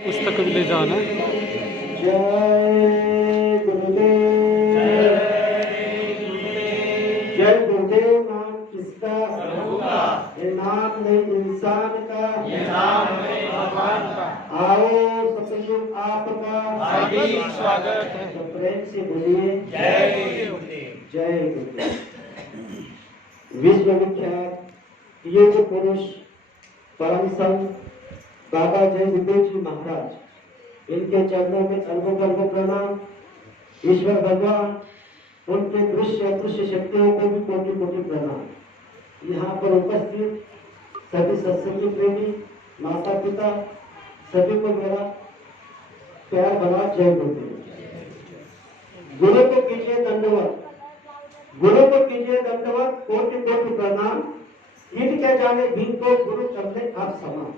पुस्तक ले जाना। जय गुरुदेव। जय गुरुदेव नाम किसका? ये नाम नहीं इंसान का, ये नाम है भगवान का। आओ सतयुग आपका हार्दिक स्वागत है। तो प्रेम से बोलिए जय गुरुदेव। जय गुरुदेव। विश्व विख्यात योग पुरुष परम संत बाबा जय गुरुदेव जी महाराज, इनके चरणों में अर्घ्य प्रणाम। ईश्वर भगवान उनके दृश्य अदृश्य शक्तियों को भी कोटि कोटि प्रणाम। यहाँ पर उपस्थित सभी सत्संगी प्रेमी माता पिता सभी को मेरा प्यार भरा जय गुरुदेव। गुरु को कीजिए दंडवत, गुरु को कीजिए दंडवत, कोटि कोटि प्रणाम। इन क्या जाने भीम को गुरु करने आप समान।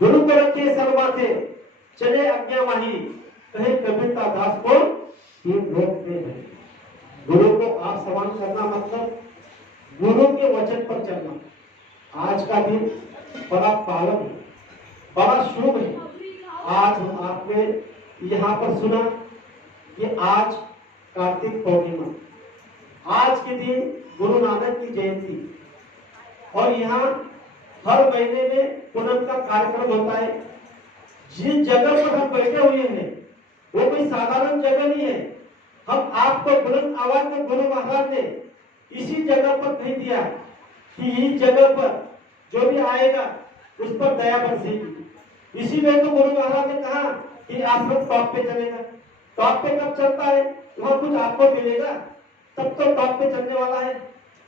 गुरु को रखिए सर्वमाथे, चले आज्ञा माही, कहे कबीरता दास को तीन लोक में है। गुरु को आप समान करना मतलब गुरु के वचन पर चलना। आज का दिन बड़ा पावन है, बड़ा शुभ है। आज हम आपने यहाँ पर सुना कि आज कार्तिक पूर्णिमा, आज के दिन गुरु नानक की जयंती, और यहाँ हर महीने में पूनम का कार्यक्रम होता है। जिस जगह पर हम बैठे हुए हैं वो कोई साधारण जगह नहीं है। हम आपको बुलंद आवाज में गुरु महाराज ने इसी जगह पर कह दिया कि इस जगह पर जो भी आएगा उस पर दया बरसेगी। इसीलिए तो गुरु महाराज ने कहा कि आश्रम टॉप पे चलेगा। टॉप पे कब चलता है? वहां कुछ आपको मिलेगा तब तो टॉप पे चलने वाला है।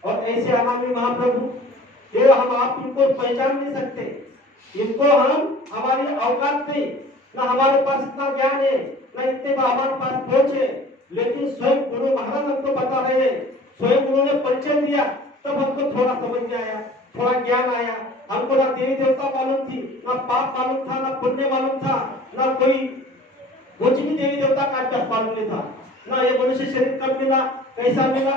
और ऐसे अनामी महाप्रभु, ये हम आप इनको पहचान नहीं सकते। इनको हम हमारी औकात नहीं, ना हमारे पास इतना ज्ञान है, ना इतने हमारे पास पहुंच है, लेकिन स्वयं गुरु महाराज हमको बता रहे हैं। स्वयं गुरु ने परिचय दिया तब हमको थोड़ा समझ में आया, थोड़ा ज्ञान आया। हमको ना देवी देवता मालूम थी, ना पाप मालूम था, ना पुण्य मालूम था, ना कोई कुछ भी देवी देवता का अर्थ मालूम नहीं था, ना ये मनुष्य शरीर कब मिला, कैसा मिला,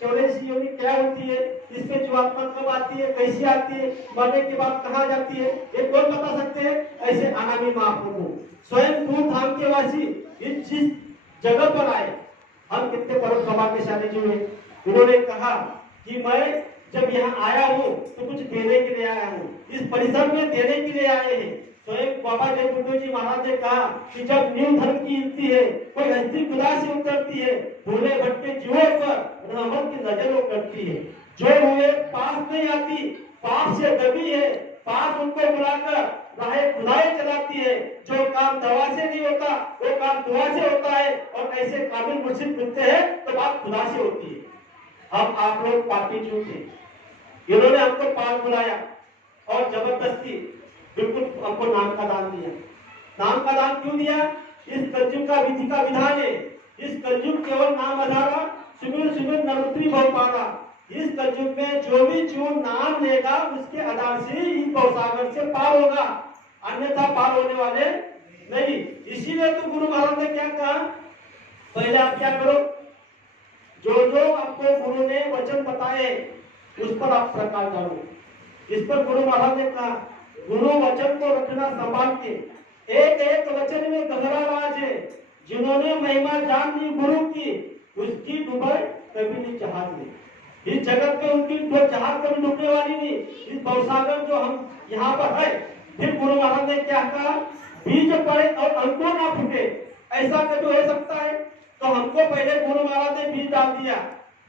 चौरासी योनि क्या होती है, इसमें जीवात्मा कब आती है, कैसी आती है, मरने के बाद कहाँ जाती है, ये कौन बता सकते हैं? ऐसे अनामी महाप्रभु स्वयं दूर धाम के वासी इस जिस जगह पर आए, हम कितने परम सौभाग्यशाली जो है। उन्होंने कहा कि मैं जब यहाँ आया हूँ तो कुछ देने के लिए आया हूँ, इस परिसर में देने के लिए आए हैं। स्वयं बाबा जय गुरुदेव जी महाराज ने कहा कि जब न्यू धर्म की हिलती है, कोई हस्ती खुदा से उतरती है, भूले भटके जीवों पर रहमत की नजर वो करती है। जो हुए पास नहीं आती, पाप से दबी है, पास उनको बुलाकर राहे खुदाई चलाती है। जो काम दवा से नहीं होता वो काम दुआ से होता है, और ऐसे काबिल मुर्शिद मिलते हैं तो बात खुदा से होती है। हम आप लोग पापी चूके, इन्होंने हमको पास बुलाया और जबरदस्ती बिल्कुल हमको नाम का दान दिया। नाम का दान क्यों दिया? इस कलयुग का विधि का विधान है। इस कलयुग केवल नाम आधारा, सुमिर सुमिर नरोत्तरी भव पारा। इस कलयुग में जो भी जीव नाम लेगा उसके आधार से इस भवसागर से पार होगा, अन्यथा पार होने वाले नहीं। इसीलिए तो गुरु महाराज ने क्या कहा, पहले आप क्या करो, जो जो आपको गुरु ने वचन बताए उस पर आप प्रकाश डालो। इस पर गुरु महाराज ने कहा गुरु वचन को रखना संभाल के, एक एक वचन में गहरा राज है। जिन्होंने महिमा जान ली गुरु की, उसकी डूबाई कभी नहीं जहाज में। इस जगत में उनकी जहाज कभी डूबने वाली नहीं। इस भवसागर जो हम यहाँ पर है, फिर गुरु महाराज ने क्या कहा, बीज पड़े और अंकुर ना फूटे, ऐसा कभी हो सकता है? तो हमको पहले गुरु महाराज ने बीज डाल दिया,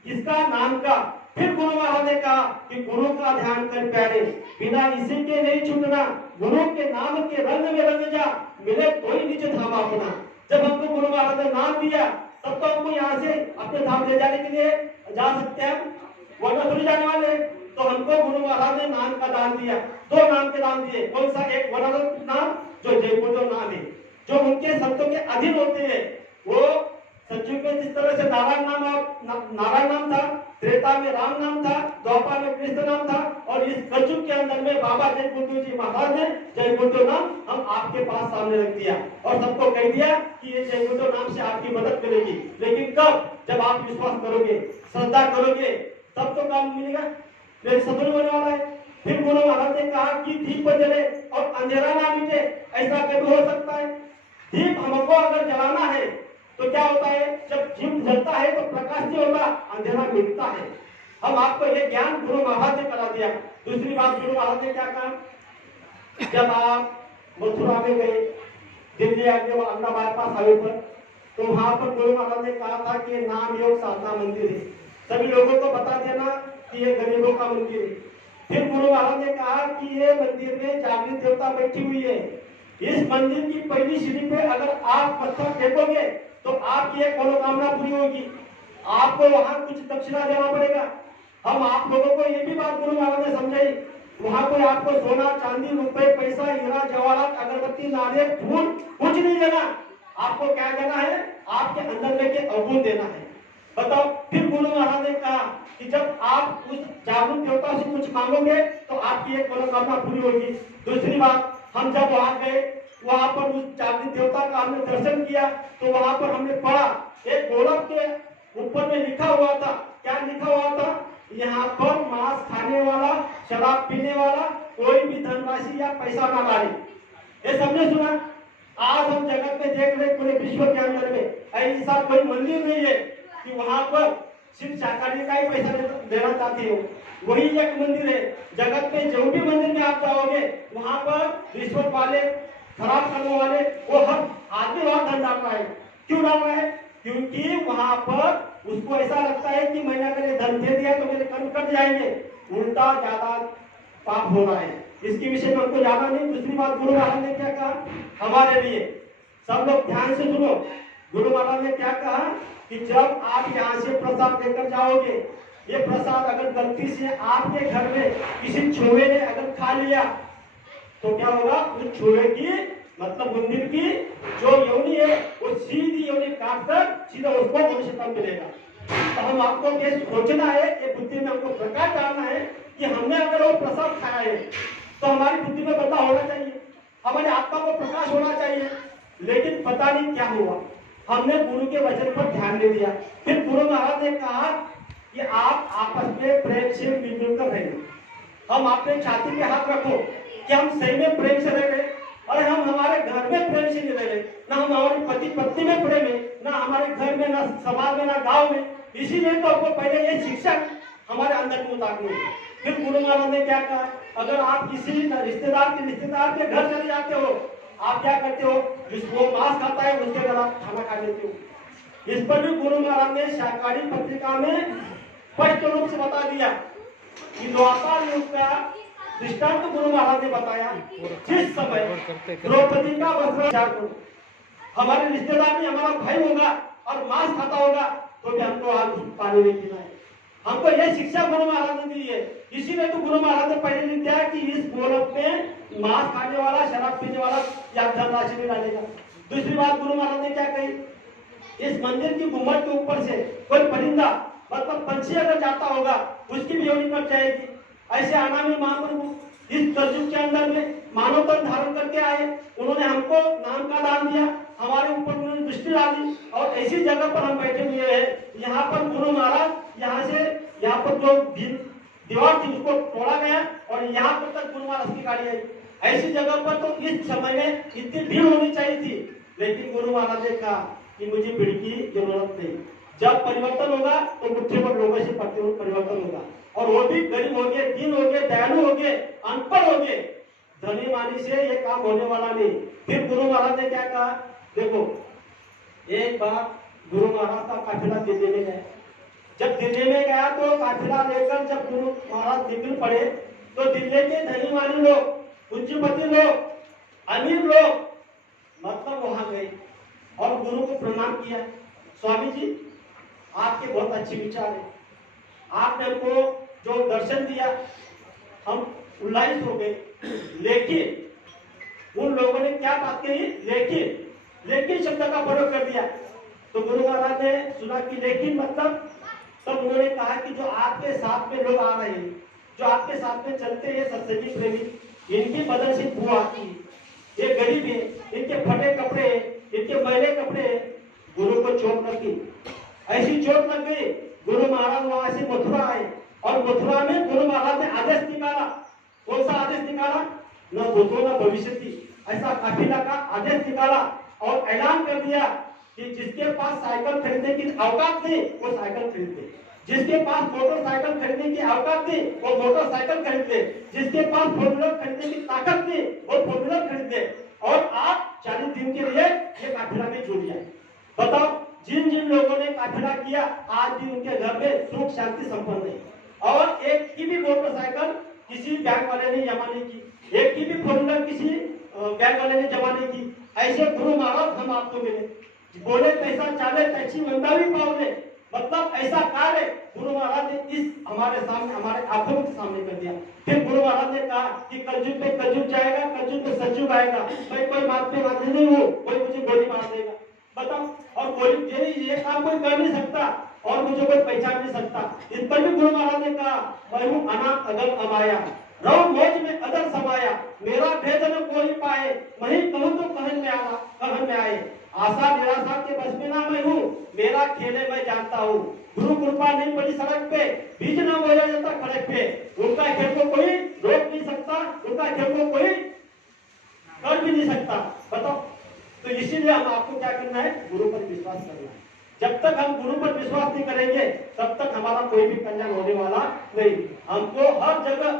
किसका? नाम का। फिर गुरु महाराज ने कहा कि गुरु का ध्यान कर प्यारे, बिना इसी के नहीं छूटना, गुरु के नाम के रंग में रंग जा, मिले कोई नीचे धाम अपना। जब हमको गुरु महाराज ने नाम दिया तब तो हमको यहाँ से अपने धाम ले जाने के लिए जा सकते हैं, वरना थोड़ी जाने वाले। तो हमको गुरु महाराज ने नाम का दान दिया। दो नाम के दान दिए। कौन सा? एक वरदान नाम जो जय गुरुदेव नाम है, जो उनके शब्दों के अधीन होते हैं। वो सतयुग में जिस तरह से नारायण नाम था, त्रेता में राम नाम था, द्वापर में कृष्ण नाम था, और इस कलयुग के अंदर में बाबा जय गुरुदेव जी महाराज ने जय गुरुदेव नाम हम आपके पास सामने रख दिया और सबको कह दिया कि ये जय गुरुदेव नाम से आपकी मदद मिलेगी। लेकिन कब? जब आप विश्वास करोगे, श्रद्धा करोगे, तब तो काम मिलेगा। मेरे सदुर होने वाला है। फिर गुरु महाराज ने कहा कि दीप जले और अंधेरा ना मिटे, ऐसा कभी हो सकता है? दीप हमको अगर जलाना है तो क्या होता है, जब दीप जलता है तो प्रकाश नहीं होता, अंधेरा मिटता है। हम आपको ये ज्ञान गुरु महाराज ने करा दिया। दूसरी बात गुरु महाराज ने क्या कहा, जब आप मथुरा में गए, दिल्ली आगे वो अन्ना बाईपास हाईवे पर, तो वहां पर गुरु महाराज ने कहा था कि नाम योग साधना मंदिर है, सभी लोगों को बता देना कि ये गरीबों का मंदिर है। फिर गुरु महाराज ने कहा कि ये मंदिर में जागृत देवता बैठी हुई है, इस मंदिर की पहली सीढ़ी पे अगर आप पत्थर फेंकोगे तो आपकी एक मनोकामना पूरी होगी, आपको वहां कुछ दक्षिणा देना पड़ेगा। हम आप लोगों को ये भी बात गुरु महाराज ने समझाई, वहां कोई आपको सोना चांदी रुपए पैसा हीरा जवाहरात अगरबत्ती नारियल फूल कुछ नहीं देना, आपको क्या देना है, आपके अंदर लेके अवगुण देना है। बताओ, फिर गुरु महाराज ने कहा कि जब आप उस जागरूक देवता से कुछ मांगोगे तो आपकी एक मनोकामना पूरी होगी। दूसरी बात, हम जब वहां गए, वहां पर उस जागृत देवता का हमने दर्शन किया, तो वहां पर हमने पढ़ा, एक गोलक के ऊपर में लिखा हुआ था, क्या लिखा हुआ था, यहाँ पर मांस खाने वाला शराब पीने वाला कोई भी धनराशि या पैसा ना डाले। ये सबने सुना। आज हम जगत में देख रहे पूरे विश्व के अंदर में ऐसा कोई मंदिर नहीं है कि वहां पर सिर्फ शाकाहारी का ही पैसा देना चाहते हो, वही एक मंदिर है। जगत में जो भी मंदिर में आप जाओगे वहां पर रिश्वत वाले खराब करने वाले वो हर आदमी वहां धन डाल रहा है। क्यों डाल रहा है? क्योंकि वहां पर उसको ऐसा लगता है कि मैंने अगर ये धन दे दिया तो मेरे कर्म कट जाएंगे, उल्टा ज्यादा पाप हो रहा है। इसके विषय में हमको जाना नहीं। दूसरी बात गुरु महाराज ने क्या कहा हमारे लिए, सब लोग ध्यान से सुनो। गुरु महाराज ने क्या कहा कि जब आप यहाँ से प्रसाद लेकर जाओगे, ये प्रसाद अगर गलती से आपके घर में किसी छुए ने अगर खा लिया तो क्या होगा, उस छुए की मतलब मंदिर की जो योनि है वो सीधी योनि काट कर सीधा उसको मनुष्य तन मिलेगा। तो हम आपको ये सोचना है, ये बुद्धि में हमको प्रकाश डालना है कि हमने अगर वो प्रसाद खाया है तो हमारी बुद्धि में बदलाव होना चाहिए, हमारी आत्मा को प्रकाश होना चाहिए। लेकिन पता नहीं क्या हुआ, हमने गुरु के वचन पर ध्यान नहीं दिया। फिर गुरु महाराज ने कहा कि आप आपस में प्रेम से मिलजुल कर रहेंगे। हम अपने छाती पे हाथ रखो कि हम सही में प्रेम से रह रहे, और हम हमारे घर में प्रेम से नहीं रह रहे, ना हम हमारी पति पत्नी में प्रेम है, ना हमारे घर में, ना समाज में, ना गांव में। इसीलिए तो आपको पहले ये शिक्षा हमारे अंदर में उतारनी है। फिर गुरु महाराज ने क्या कहा, अगर आप किसी रिश्तेदार के घर चले जाते हो, आप क्या करते हो, जिसको मांस खाता है उसके घर आप खाना खा लेते हो। इस पर भी गुरु महाराज ने शाकाहारी पत्रिका में स्पष्ट रूप से बता दिया कि द्वापर युग का दृष्टांत गुरु महाराज ने बताया। जिस समय द्रौपदी का वस्त्र हमारे रिश्तेदार में हमारा भाई होगा और मांस खाता होगा तो भी हमको आज पानी नहीं पीना है। हमको यह शिक्षा गुरु महाराज ने दी है। इसीलिए तो गुरु महाराज ने पहले लिख दिया कि इस गोलक में मांस खाने वाला शराब पीने वाला या धनराशि नहीं डालेगा। दूसरी बात गुरु महाराज ने क्या कही, इस मंदिर की गुम्बद के ऊपर से कोई परिंदा मतलब पंछी अगर जाता होगा उसकी भी योनि कट जाएगी। ऐसे अनामी महाप्रभु इस कलयुग के अंदर में मानव तन धारण करके आए, उन्होंने हमको नाम का दान दिया, हमारे ऊपर उन्होंने दृष्टि डाली, और ऐसी जगह पर हम बैठे हुए हैं। यहाँ पर गुरु महाराज यहाँ पर जो दीवार थी उसको तोड़ा गया और यहाँ पर तक गुरु महाराज की गाड़ी आई। ऐसी जगह पर तो इस समय में इतनी भीड़ होनी चाहिए थी, लेकिन गुरु महाराज ने कहा कि मुझे भीड़ की जरूरत नहीं। जब परिवर्तन होगा तो मुट्ठी पर लोगों से परिवर्तन होगा, और वो भी गरीब हो गए, दीन हो गए, दयालु हो गए, अनपढ़ हो गए, धनी मानी से ये काम होने वाला नहीं। फिर गुरु महाराज ने क्या कहा, देखो एक बार गुरु महाराज का काफिला दिल्ली में गया। जब दिल्ली में गया तो काफिला लेकर जब गुरु महाराज निकल पड़े तो दिल्ली के धनी मानी लोग, पूंजीपति लोग, अमीर लोग मतलब वहां गए और गुरु को प्रणाम किया। स्वामी जी आपके बहुत अच्छे विचार है, आपने हमको जो दर्शन दिया हम उल्लासित हो गए। लेकिन उन लोगों ने क्या बात कही, लेकिन शब्द का प्रयोग कर दिया। तो गुरु महाराज ने सुना कि लेकिन मतलब, तब उन्होंने कहा कि जो आपके साथ में लोग आ रहे हैं, जो आपके साथ में चलते हैं सत्संगी प्रेमी, इनकी बदन से बू आती है, ये गरीब है, इनके फटे कपड़े हैं, इनके मैले कपड़े हैं। गुरु को चोट लगी, ऐसी चोट लग गई। गुरु महाराज वहां से मथुरा आए और मथुरा में गुरु महाराज ने आदेश निकाला कौन सा आदेश निकाला? न भूतो न भविष्यति, ऐसा काफिला का आदेश निकाला और ऐलान कर दिया कि जिसके पास साइकिल खरीदने की औकात थी वो साइकिल खरीद ले, जिसके पास मोटरसाइकिल खरीदने की औकात थी वो मोटरसाइकिल खरीद ले, जिसके पास फोर व्हीलर खरीदने की ताकत थी वो फोर व्हीलर खरीद ले। और आप 40 दिन के लिए ये काफिला में जुड़ जाए। बताओ, जिन जिन लोगों ने काफिला किया आज भी उनके घर में सुख शांति संपन्न है। और एक की भी मोटरसाइकिल किसी बैंक वाले ने जमा नहीं की, एक की भी फोर व्हीलर किसी बैंक वाले ने जमा नहीं की। ऐसे गुरु महाराज हम आपको मिले, बोले तैसा चाले तैसी मंदा भी पाओगे, मतलब ऐसा कार्य गुरु महाराज ने इस हमारे सामने, हमारे आंखों के सामने कर दिया। फिर गुरु महाराज ने कहा कि कलयुग में कलयुग जाएगा, कलयुग में सतयुग आएगा, मैं कोई बात पे राजी नहीं हूँ, कोई मुझे गोली मार देगा। बताओ, और कोई ये काम कोई कर नहीं सकता और मुझे कोई पहचान नहीं सकता। इस पर भी गुरु महाराज ने कहा, मैं हूँ अनाथ अगल अमाया, रहो मौज में अदर समाया, मेरा भेद न कोई पाए, वही कहूँ तो कहन में आए, आशा निराशा के बस में ना मैं हूँ, मेरा खेले मैं जानता हूँ, गुरु कृपा नहीं पड़ी सड़क पे, बीज न बोया जाता खड़क पे, उनका खेल को कोई रोक नहीं सकता, उनका खेल को कोई कर भी नहीं सकता। बताओ, तो इसीलिए हम आपको क्या करना है? गुरु पर विश्वास करना है। जब तक हम गुरु पर विश्वास नहीं करेंगे तब तक हमारा कोई भी कल्याण होने वाला नहीं। हमको हर जगह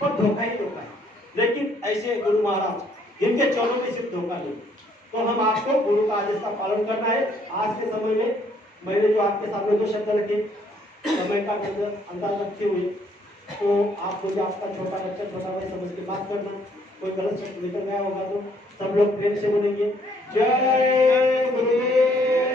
पर धोखा ही धोखा है, लेकिन ऐसे गुरु महाराज इनके चरणों में सिर्फ धोखा नहीं। तो हम आपको गुरु का आदेश का पालन करना है। आज के समय में मैंने जो आपके सामने दो शब्द रखे, समय का अंदाज रखते हुए, तो आप मुझे आपका छोटा बच्चा छोटा भाई समझ के बात करना, कोई गलत शब्द निकल गया होगा तो सब लोग प्रेम से बोलेंगे जय गुरुदेव।